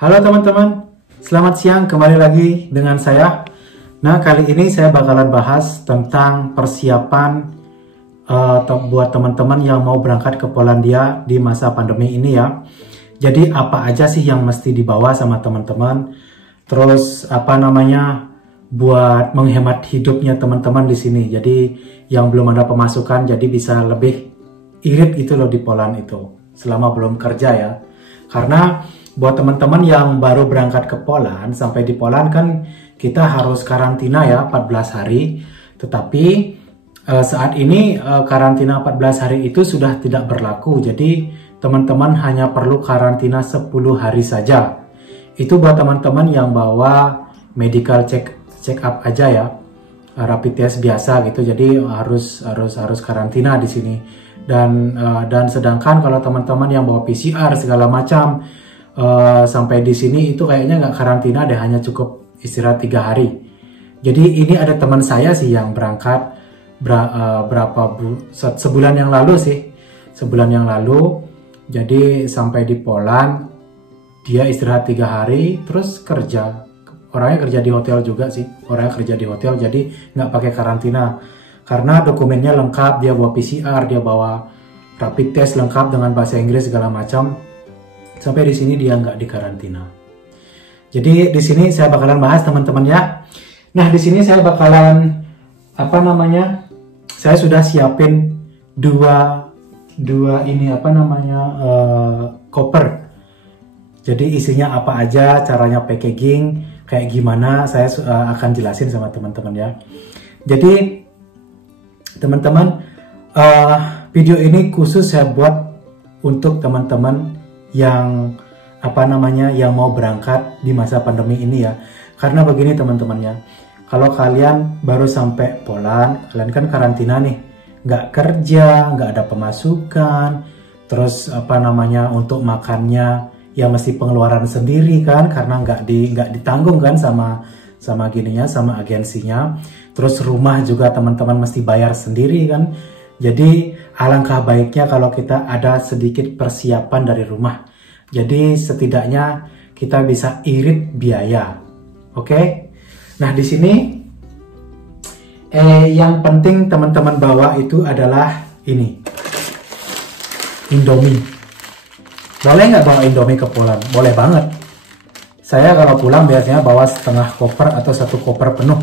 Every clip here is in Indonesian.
Halo teman-teman, selamat siang, kembali lagi dengan saya. Nah, kali ini saya bakalan bahas tentang persiapan buat teman-teman yang mau berangkat ke Polandia di masa pandemi ini ya. Jadi apa aja sih yang mesti dibawa sama teman-teman? Terus buat menghemat hidupnya teman-teman di sini. Jadi yang belum ada pemasukan jadi bisa lebih irit gitu loh di Poland itu selama belum kerja ya. Karena buat teman-teman yang baru berangkat ke Poland, sampai di Poland kan kita harus karantina ya 14 hari. Tetapi saat ini karantina 14 hari itu sudah tidak berlaku. Jadi teman-teman hanya perlu karantina 10 hari saja. Itu buat teman-teman yang bawa medical check up aja ya. Rapid test biasa gitu. Jadi harus karantina di sini. Dan sedangkan kalau teman-teman yang bawa PCR segala macam sampai di sini itu kayaknya nggak karantina deh, hanya cukup istirahat 3 hari. Jadi ini ada teman saya sih yang berangkat sebulan yang lalu sih, sebulan yang lalu. Jadi sampai di Poland dia istirahat 3 hari terus kerja. Orangnya kerja di hotel juga sih, orangnya kerja di hotel jadi nggak pakai karantina karena dokumennya lengkap, dia bawa PCR, dia bawa rapid test lengkap dengan bahasa Inggris segala macam. Sampai di sini dia nggak dikarantina. Jadi di sini saya bakalan bahas teman-teman ya. Nah di sini saya bakalan saya sudah siapin dua koper. Jadi isinya apa aja, caranya packaging kayak gimana, saya akan jelasin sama teman-teman ya. Jadi teman-teman, video ini khusus saya buat untuk teman-teman yang yang mau berangkat di masa pandemi ini ya. Karena begini teman-temannya, kalau kalian baru sampai Poland, kalian kan karantina nih, nggak kerja, nggak ada pemasukan, terus untuk makannya ya mesti pengeluaran sendiri kan, karena nggak ditanggung kan sama agensinya. Terus rumah juga teman-teman mesti bayar sendiri kan. Jadi alangkah baiknya kalau kita ada sedikit persiapan dari rumah. Jadi setidaknya kita bisa irit biaya. Oke? Nah, di sini yang penting teman-teman bawa itu adalah ini. Indomie. Boleh nggak bawa Indomie ke Poland? Boleh banget. Saya kalau pulang biasanya bawa setengah koper atau 1 koper penuh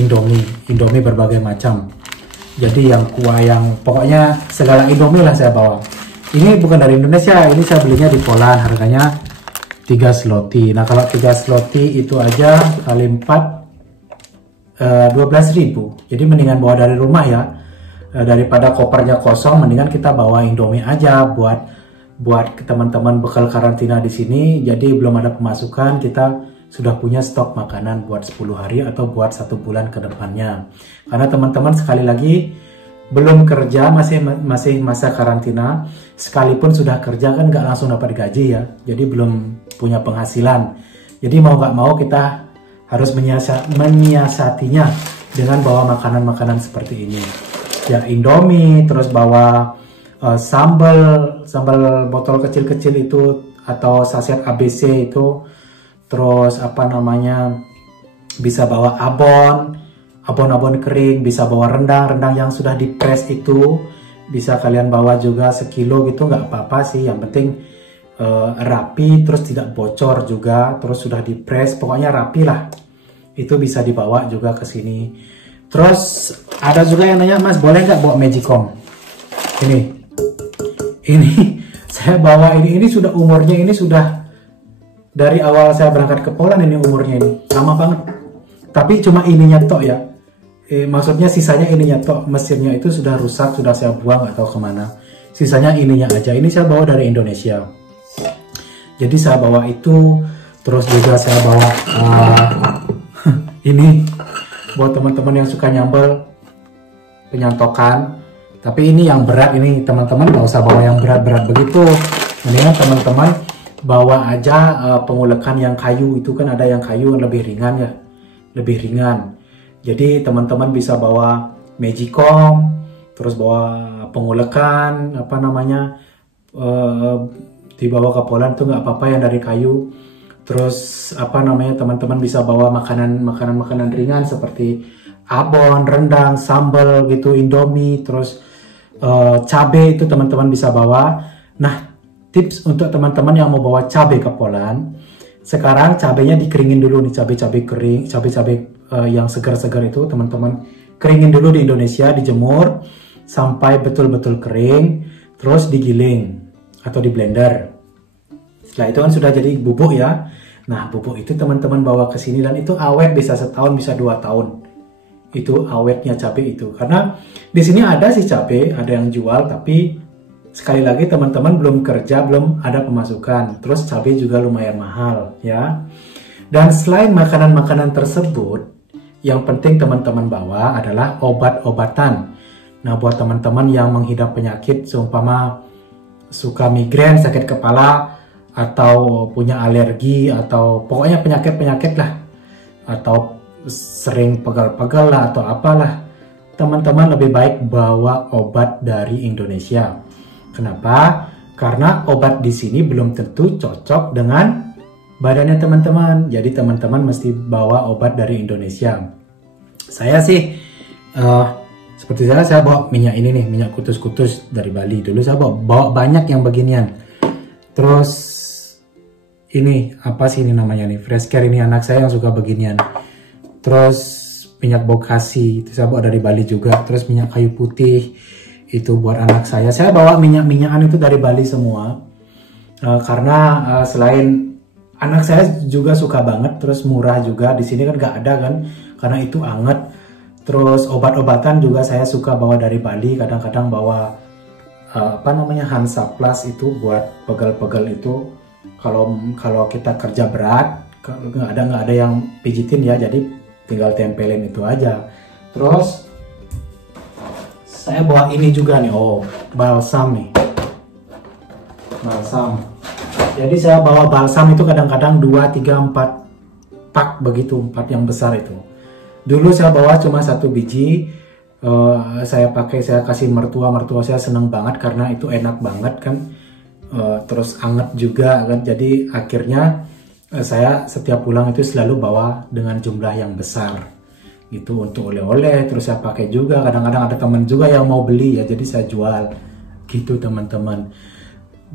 Indomie berbagai macam. Jadi yang kuah, yang pokoknya segala Indomie lah saya bawa. Ini bukan dari Indonesia, ini saya belinya di Poland, harganya 3 zloty. Nah kalau 3 zloty itu aja kali 4 12.000. Jadi mendingan bawa dari rumah ya, daripada kopernya kosong. Mendingan kita bawa Indomie aja buat teman-teman bekal karantina di sini. Jadi belum ada pemasukan, kita sudah punya stok makanan buat 10 hari atau buat 1 bulan ke depannya. Karena teman-teman sekali lagi belum kerja, masih masa karantina, sekalipun sudah kerja kan nggak langsung dapat gaji ya. Jadi belum punya penghasilan. Jadi mau nggak mau kita harus menyiasatinya dengan bawa makanan-makanan seperti ini. Ya Indomie, terus bawa sambal botol kecil-kecil itu atau saset ABC itu. Terus bisa bawa abon kering, bisa bawa rendang yang sudah dipres itu, bisa kalian bawa juga sekilo gitu, nggak apa-apa sih, yang penting rapi, terus tidak bocor juga, terus sudah dipres, pokoknya rapi lah. Itu bisa dibawa juga ke sini. Terus ada juga yang nanya, Mas boleh nggak bawa Magicom? Ini saya bawa ini sudah umurnya, ini sudah dari awal saya berangkat ke Poland, ini umurnya ini lama banget. Tapi cuma ininya tok ya, maksudnya sisanya ininya tok, mesinnya itu sudah rusak, sudah saya buang atau kemana. Sisanya ininya aja. Ini saya bawa dari Indonesia. Jadi saya bawa itu. Terus juga saya bawa ini buat teman-teman yang suka nyambel, penyantokan. Tapi ini yang berat, ini teman-teman nggak usah bawa yang berat-berat begitu. Mendingan teman-teman bawa aja pengulekan yang kayu, itu kan ada yang kayu yang lebih ringan ya, lebih ringan. Jadi teman-teman bisa bawa Magicom, terus bawa pengulekan dibawa ke Poland tuh nggak apa-apa yang dari kayu. Terus apa namanya, teman-teman bisa bawa makanan ringan seperti abon, rendang, sambal gitu, indomie, terus cabai itu teman-teman bisa bawa. Nah, tips untuk teman-teman yang mau bawa cabai ke Poland, sekarang cabainya dikeringin dulu nih, cabai-cabai kering, cabai-cabai yang segar-segar itu teman-teman keringin dulu di Indonesia, dijemur sampai betul-betul kering, terus digiling atau di blender. Setelah itu kan sudah jadi bubuk ya. Nah, bubuk itu teman-teman bawa ke sini dan itu awet, bisa setahun, bisa 2 tahun. Itu awetnya cabai itu. Karena di sini ada sih cabai, ada yang jual, tapi sekali lagi teman-teman belum kerja, belum ada pemasukan. Terus cabai juga lumayan mahal ya. Dan selain makanan-makanan tersebut, yang penting teman-teman bawa adalah obat-obatan. Nah, buat teman-teman yang menghidap penyakit seumpama suka migrain, sakit kepala, atau punya alergi, atau pokoknya penyakit-penyakit lah, atau sering pegal-pegal lah, atau apalah, teman-teman lebih baik bawa obat dari Indonesia. Kenapa? Karena obat di sini belum tentu cocok dengan badannya teman-teman. Jadi teman-teman mesti bawa obat dari Indonesia. Saya sih seperti saya bawa minyak ini nih, minyak kutus-kutus dari Bali. Dulu saya bawa banyak yang beginian. Terus ini apa sih ini namanya nih, fresh care, ini anak saya yang suka beginian. Terus minyak bokasi itu saya bawa dari Bali juga. Terus minyak kayu putih itu buat anak saya. Saya bawa minyak-minyakan itu dari Bali semua. Karena selain anak saya juga suka banget, terus murah juga. Di sini kan nggak ada kan, karena itu anget. Terus obat-obatan juga saya suka bawa dari Bali. Kadang-kadang bawa apa namanya, Hansaplast itu buat pegel-pegel itu. Kalau kita kerja berat, nggak ada yang pijitin ya, jadi tinggal tempelin itu aja. Terus saya bawa ini juga nih, balsam nih, balsam. Jadi saya bawa balsam itu kadang-kadang 2, 3, 4 pak begitu, 4 yang besar itu. Dulu saya bawa cuma 1 biji, saya kasih mertua saya seneng banget karena itu enak banget kan. Terus anget juga kan, jadi akhirnya saya setiap pulang itu selalu bawa dengan jumlah yang besar gitu untuk oleh-oleh. Terus saya pakai juga, kadang-kadang ada teman juga yang mau beli ya, jadi saya jual gitu teman-teman.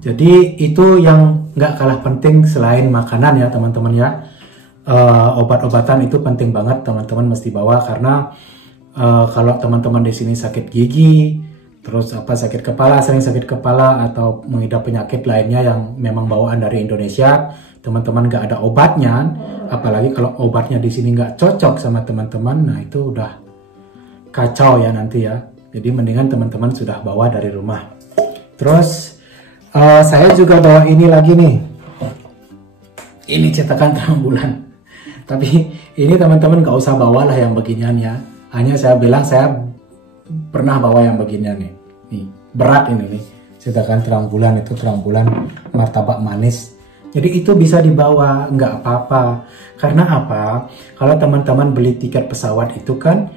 Jadi itu yang nggak kalah penting selain makanan ya teman-teman ya. Obat-obatan itu penting banget teman-teman mesti bawa, karena kalau teman-teman di sini sakit gigi, terus sakit kepala, sering sakit kepala atau mengidap penyakit lainnya yang memang bawaan dari Indonesia, teman-teman nggak ada obatnya, apalagi kalau obatnya di sini nggak cocok sama teman-teman, nah itu udah kacau ya nanti ya. Jadi mendingan teman-teman sudah bawa dari rumah. Terus saya juga bawa ini lagi nih, ini cetakan terang bulan. Tapi ini teman-teman nggak usah bawa lah yang beginian ya. Hanya saya bilang saya pernah bawa yang beginian nih. Nih, berat ini nih. Cetakan terang bulan, itu terang bulan martabak manis. Jadi itu bisa dibawa, nggak apa-apa. Karena apa? Kalau teman-teman beli tiket pesawat itu kan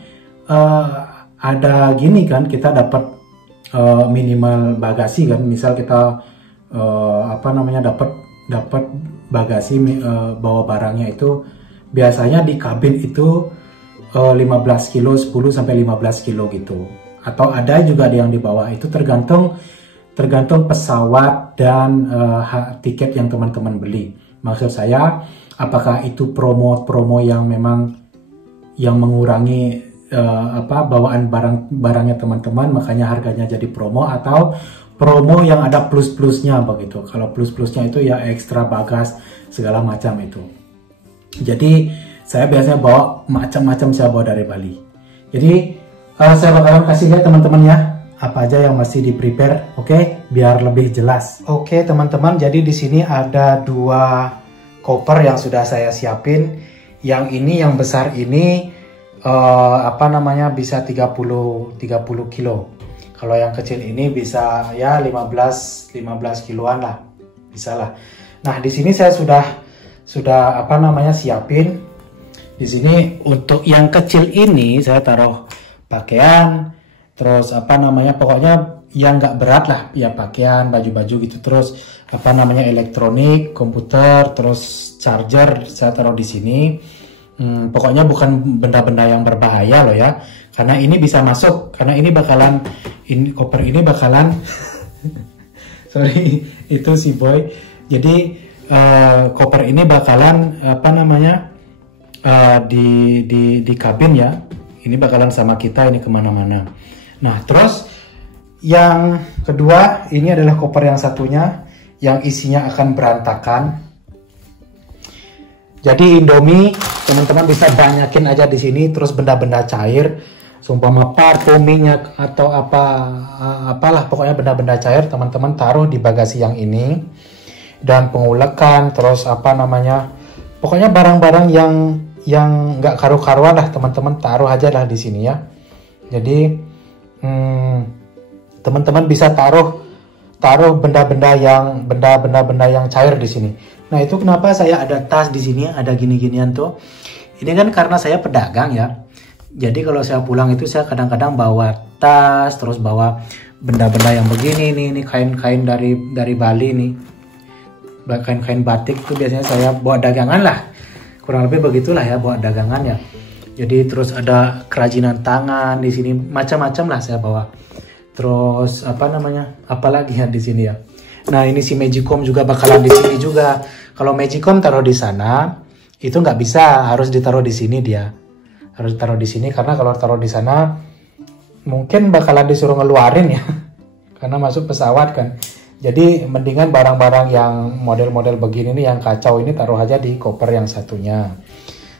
ada gini kan, kita dapat minimal bagasi kan. Misal kita dapat bagasi bawa barangnya itu biasanya di kabin itu 15 kilo, 10 sampai 15 kilo gitu. Atau ada juga yang di bawah, itu tergantung pesawat dan tiket yang teman-teman beli. Maksud saya, apakah itu promo yang memang yang mengurangi bawaan barangnya teman-teman, makanya harganya jadi promo, atau promo yang ada plus-plusnya begitu. Kalau plus-plusnya itu ya ekstra bagas segala macam itu. Jadi saya biasanya bawa macam-macam, saya bawa dari Bali. Jadi saya bakalan kasih lihat teman-teman ya, apa aja yang masih di prepare, oke? Biar lebih jelas. Oke teman-teman, jadi di sini ada 2 koper yang sudah saya siapin. Yang ini, yang besar ini bisa 30 kilo. Kalau yang kecil ini bisa ya 15 kiloan lah, bisa lah. Nah di sini saya sudah siapin. Di sini untuk yang kecil ini saya taruh pakaian, terus pokoknya yang nggak berat lah, ya pakaian, baju-baju gitu. Terus apa namanya elektronik, komputer, terus charger saya taruh di sini. Pokoknya bukan benda-benda yang berbahaya loh ya, karena ini bisa masuk, karena ini bakalan, ini koper ini bakalan sorry itu si boy. Jadi koper ini bakalan apa namanya di kabin ya, ini bakalan sama kita ini kemana-mana. Nah terus yang kedua ini adalah koper yang satunya yang isinya akan berantakan. Jadi Indomie teman-teman bisa banyakin aja di sini, terus benda-benda cair, seumpama parfum, minyak atau apalah pokoknya benda-benda cair teman-teman taruh di bagasi yang ini. Dan pengulekan, terus apa namanya, pokoknya barang-barang yang nggak karu-karuan lah teman-teman taruh aja lah di sini ya. Jadi teman-teman bisa taruh benda-benda yang cair di sini. Nah itu kenapa saya ada tas di sini, ada gini-ginian tuh. Ini kan karena saya pedagang ya. Jadi kalau saya pulang itu saya kadang-kadang bawa tas, terus bawa benda-benda yang begini nih, ini kain-kain dari Bali nih, kain-kain batik itu biasanya saya bawa dagangan lah. Kurang lebih begitulah ya, bawa dagangan ya. Jadi terus ada kerajinan tangan di sini, macam-macam lah saya bawa. Terus apa namanya, apalagi ya di sini ya. Nah ini si Magicom juga bakalan di sini juga. Kalau Magicom taruh di sana itu nggak bisa, harus ditaruh di sini dia. Harus taruh di sini karena kalau taruh di sana mungkin bakalan disuruh ngeluarin ya. Karena masuk pesawat kan. Jadi mendingan barang-barang yang model-model begini nih yang kacau ini taruh aja di koper yang satunya.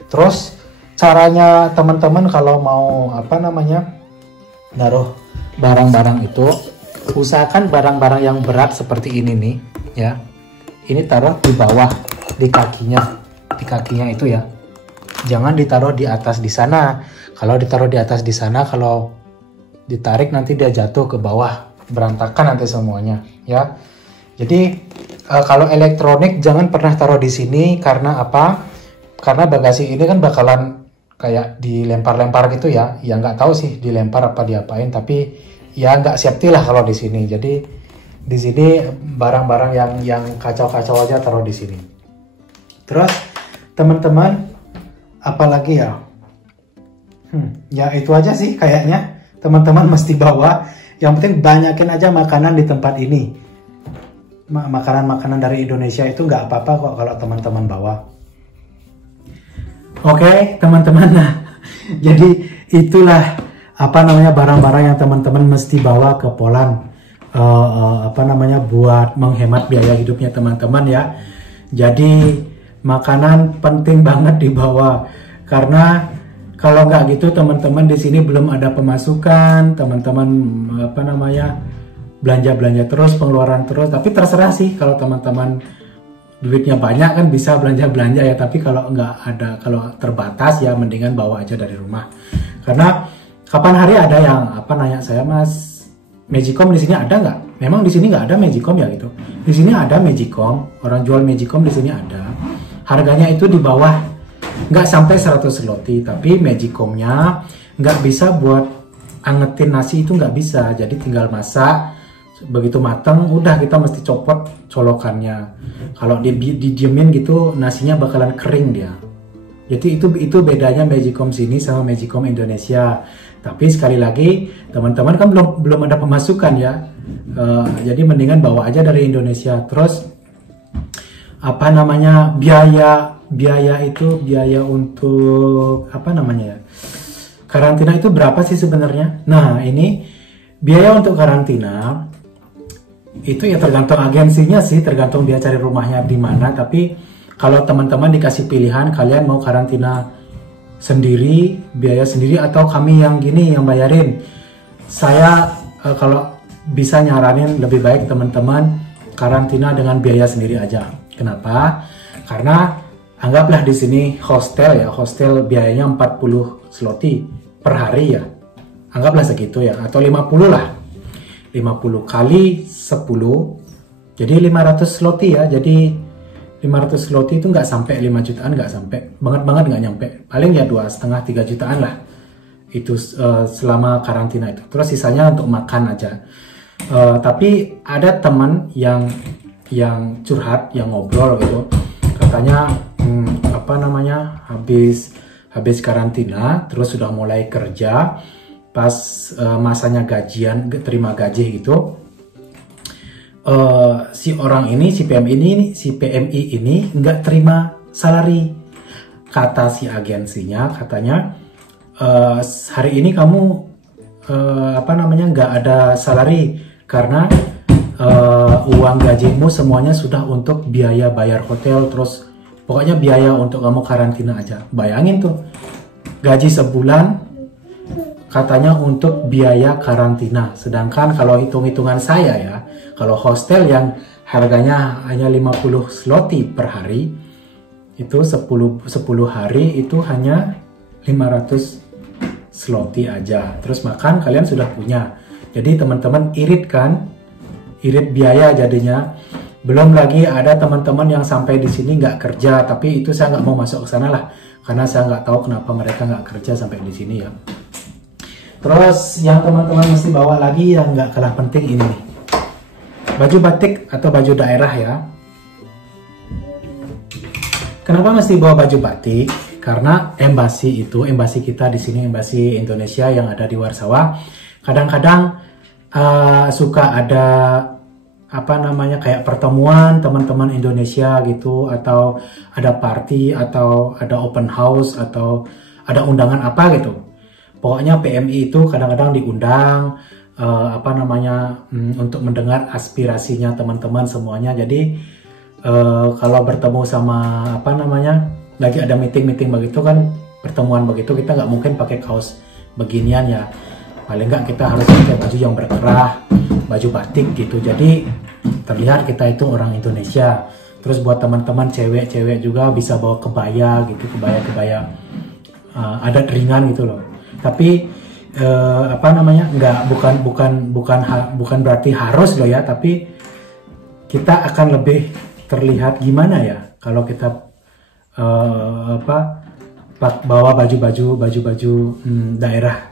Terus caranya teman-teman kalau mau apa namanya naruh barang-barang itu, usahakan barang-barang yang berat seperti ini nih ya, ini taruh di bawah, di kakinya itu ya, jangan ditaruh di atas di sana. Kalau ditaruh di atas di sana, kalau ditarik nanti dia jatuh ke bawah, berantakan nanti semuanya ya. Jadi kalau elektronik jangan pernah taruh di sini. Karena apa? Karena bagasi ini kan bakalan kayak dilempar-lempar gitu ya. Ya nggak tahu sih dilempar apa diapain, tapi ya nggak safety lah kalau di sini. Jadi di sini barang-barang yang kacau-kacau aja taruh di sini. Terus teman-teman apalagi ya? Ya itu aja sih kayaknya teman-teman mesti bawa. Yang penting banyakin aja makanan di tempat ini. Makanan-makanan dari Indonesia itu nggak apa-apa kok kalau teman-teman bawa. Oke teman-teman, nah jadi itulah apa namanya barang-barang yang teman-teman mesti bawa ke Poland, apa namanya buat menghemat biaya hidupnya teman-teman ya. Jadi makanan penting banget dibawa, karena kalau nggak gitu teman-teman di sini belum ada pemasukan, teman-teman apa namanya belanja-belanja terus, pengeluaran terus. Tapi terserah sih, kalau teman-teman duitnya banyak kan bisa belanja-belanja ya, tapi kalau nggak ada, kalau terbatas ya mendingan bawa aja dari rumah. Karena kapan hari ada yang apa nanya saya, Mas Magicom di sini ada nggak? Memang di sini nggak ada Magicom ya gitu. Di sini ada Magicom, orang jual Magicom di sini ada. Harganya itu di bawah, nggak sampai 100 zloty, tapi Magicomnya nggak bisa buat angetin nasi, itu nggak bisa. Jadi tinggal masak, begitu matang udah kita mesti copot colokannya. Kalau didiemin gitu nasinya bakalan kering dia. Jadi itu bedanya Magicom sini sama Magicom Indonesia. Tapi sekali lagi teman-teman kan belum ada pemasukan ya. Jadi mendingan bawa aja dari Indonesia. Terus apa namanya biaya untuk apa namanya ya, karantina itu berapa sih sebenarnya? Nah ini biaya untuk karantina itu ya tergantung agensinya sih, tergantung dia cari rumahnya di mana. Tapi kalau teman-teman dikasih pilihan, kalian mau karantina sendiri, biaya sendiri, atau kami yang gini yang bayarin, saya kalau bisa nyaranin lebih baik teman-teman karantina dengan biaya sendiri aja. Kenapa? Karena anggaplah di sini hostel ya, hostel biayanya 40 zloty per hari ya, anggaplah segitu ya, atau 50 lah. 50 kali 10 jadi 500 zloty ya. Jadi 500 zloty itu nggak sampai 5 jutaan, nggak sampai, banget nggak nyampe, paling ya 2,5-3 jutaan lah itu selama karantina itu. Terus sisanya untuk makan aja. Tapi ada teman yang curhat, yang ngobrol gitu, katanya apa namanya, habis karantina terus sudah mulai kerja, pas masanya gajian, terima gaji gitu, si orang ini, si PMI ini nggak terima salary. Kata si agensinya, katanya hari ini kamu apa namanya, nggak ada salary karena uang gajimu semuanya sudah untuk biaya bayar hotel, terus pokoknya biaya untuk kamu karantina aja. Bayangin tuh, gaji sebulan katanya untuk biaya karantina. Sedangkan kalau hitung-hitungan saya ya, kalau hostel yang harganya hanya 50 zloty per hari, itu 10 hari itu hanya 500 zloty aja. Terus makan kalian sudah punya. Jadi teman-teman irit kan? Irit biaya jadinya. Belum lagi ada teman-teman yang sampai di sini nggak kerja, tapi itu saya nggak mau masuk ke sana lah, karena saya nggak tahu kenapa mereka nggak kerja sampai di sini ya. Terus yang teman-teman mesti bawa lagi yang nggak kalah penting ini nih, baju batik atau baju daerah ya. Kenapa mesti bawa baju batik? Karena embasi kita di sini, embasi Indonesia yang ada di Warsawa, kadang-kadang suka ada apa namanya, kayak pertemuan teman-teman Indonesia gitu, atau ada party, atau ada open house, atau ada undangan apa gitu. Pokoknya PMI itu kadang-kadang diundang apa namanya, untuk mendengar aspirasinya teman-teman semuanya. Jadi kalau bertemu sama apa namanya, lagi ada meeting begitu kan, pertemuan begitu, kita nggak mungkin pakai kaos beginian ya. Paling nggak kita harus pakai baju yang berkerah, baju batik gitu. Jadi terlihat kita itu orang Indonesia. Terus buat teman-teman cewek juga bisa bawa kebaya gitu, kebaya adat ringan gitu loh. Tapi apa namanya, bukan berarti harus loh ya. Tapi kita akan lebih terlihat gimana ya kalau kita bawa baju daerah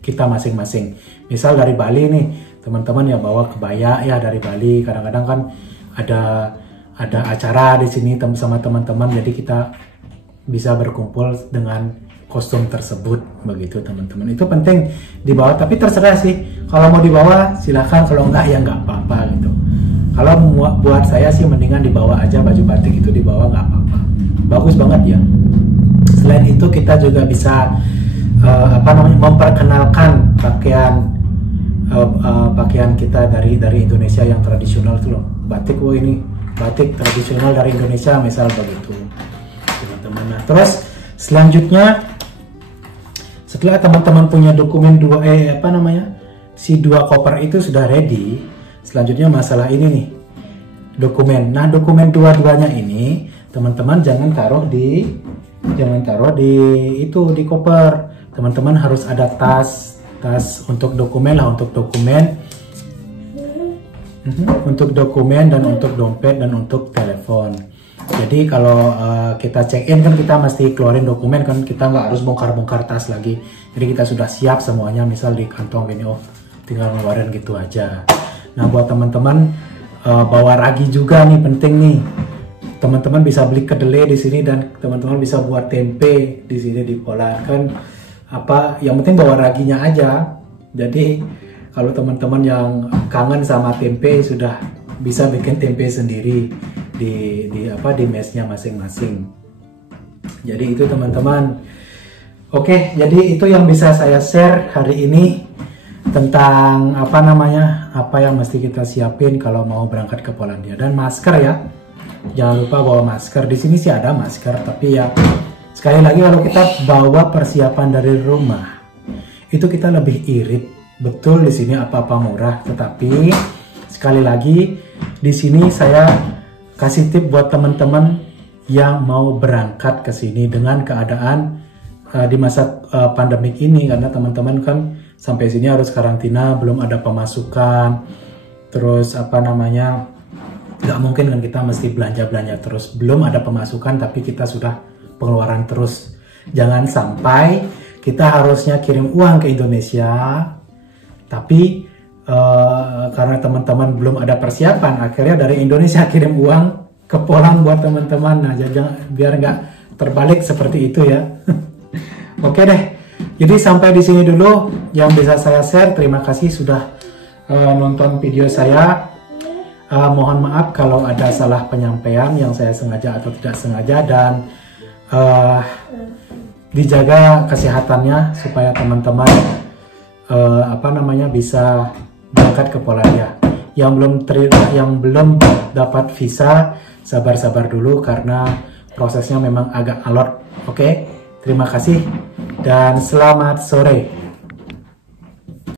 kita masing-masing. Misal dari Bali nih, teman-teman ya bawa kebaya ya dari Bali. Kadang-kadang kan ada acara di sini sama teman-teman, jadi kita bisa berkumpul dengan kostum tersebut begitu teman-teman. Itu penting dibawa, tapi terserah sih. Kalau mau dibawa silahkan, kalau enggak ya nggak apa-apa gitu. Kalau buat saya sih mendingan dibawa aja, baju batik itu dibawa nggak apa-apa. Bagus banget ya. Selain itu kita juga bisa apa namanya, memperkenalkan pakaian kita dari Indonesia yang tradisional itu loh. Batik, ini batik tradisional dari Indonesia misal begitu teman-teman. Nah, terus selanjutnya setelah teman-teman punya dokumen si dua koper itu sudah ready, selanjutnya masalah ini nih, dokumen. Nah, dokumen dua-duanya ini teman-teman jangan taruh di koper. Teman-teman harus ada tas untuk dokumen lah, untuk dokumen dan untuk dompet dan untuk telepon. Jadi kalau kita check in kan kita mesti keluarin dokumen kan, kita nggak harus bongkar-bongkar tas lagi. Jadi kita sudah siap semuanya, misal di kantong ini, tinggal ngeluarin gitu aja. Nah, buat teman-teman bawa ragi juga nih, penting nih. Teman-teman bisa beli kedelai di sini dan teman-teman bisa buat tempe di sini di Poland kan. Yang penting bawa raginya aja. Jadi kalau teman-teman yang kangen sama tempe sudah bisa bikin tempe sendiri di mesnya masing-masing. Jadi itu teman-teman. Oke, jadi itu yang bisa saya share hari ini tentang apa yang mesti kita siapin kalau mau berangkat ke Polandia. Dan masker ya, jangan lupa bawa masker. Di sini sih ada masker, tapi ya sekali lagi kalau kita bawa persiapan dari rumah itu kita lebih irit. Betul di sini apa-apa murah, tetapi sekali lagi di sini saya kasih tip buat teman-teman yang mau berangkat ke sini dengan keadaan di masa pandemik ini, karena teman-teman kan sampai sini harus karantina, belum ada pemasukan, terus nggak mungkin kan kita mesti belanja terus, belum ada pemasukan tapi kita sudah pengeluaran terus. Jangan sampai kita harusnya kirim uang ke Indonesia tapi karena teman-teman belum ada persiapan, akhirnya dari Indonesia kirim uang ke Poland buat teman-teman. Nah, biar nggak terbalik seperti itu ya. Oke deh, jadi sampai di sini dulu yang bisa saya share. Terima kasih sudah nonton video saya. Mohon maaf kalau ada salah penyampaian yang saya sengaja atau tidak sengaja, dan dijaga kesehatannya supaya teman-teman bisa berangkat ke Polandia. Yang belum dapat visa, sabar-sabar dulu karena prosesnya memang agak alot. Oke, terima kasih dan selamat sore.